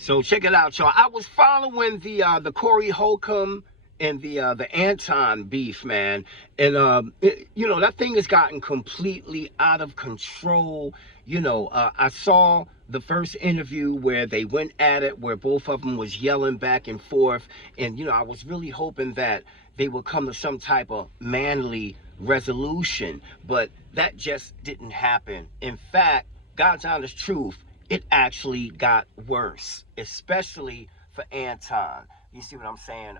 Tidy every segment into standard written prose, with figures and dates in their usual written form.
So check it out, y'all. I was following the Corey Holcomb and the Anton beef, man, and that thing has gotten completely out of control. I saw the first interview where they went at it, where both of them was yelling back and forth, and I was really hoping that they would come to some type of manly resolution, but that just didn't happen. In fact, God's honest truth, it actually got worse, especially for Anton. You see what I'm saying?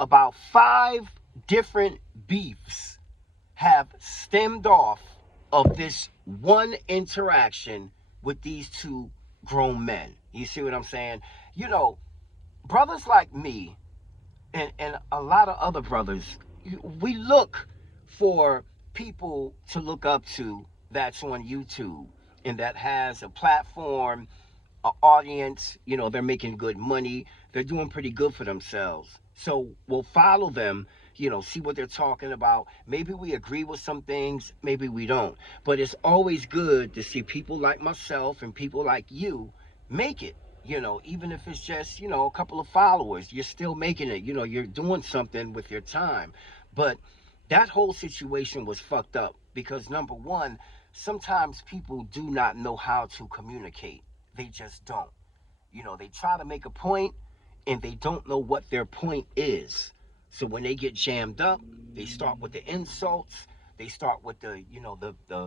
About five different beefs have stemmed off of this one interaction with these two grown men. You see what I'm saying? You know, brothers like me and a lot of other brothers, we look for people to look up to that's on YouTube and that has a platform, an audience. They're making good money, they're doing pretty good for themselves. So we'll follow them, see what they're talking about. Maybe we agree with some things, maybe we don't. But it's always good to see people like myself and people like you make it. Even if it's just, a couple of followers, you're still making it. You're doing something with your time. But that whole situation was fucked up because, number one, sometimes people do not know how to communicate. They just don't. They try to make a point and they don't know what their point is. So when they get jammed up, they start with the insults. They start with the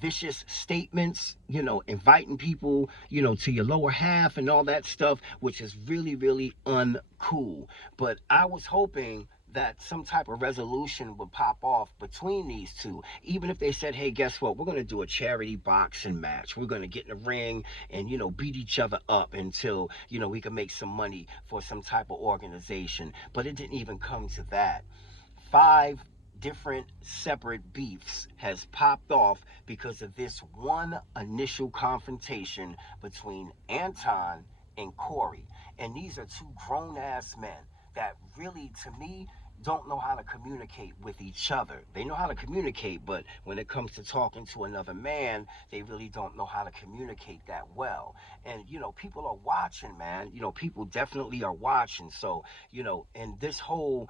vicious statements, inviting people, to your lower half and all that stuff, which is really, really uncool. But I was hoping that some type of resolution would pop off between these two. Even if they said, hey, guess what? We're going to do a charity boxing match. We're going to get in the ring and, beat each other up until, we can make some money for some type of organization. But it didn't even come to that. Five different separate beefs has popped off because of this one initial confrontation between Anton and Corey. And these are two grown ass men that really, to me, don't know how to communicate with each other. They know how to communicate, but when it comes to talking to another man, they really don't know how to communicate that well. And people are watching, man. People definitely are watching. So, and this whole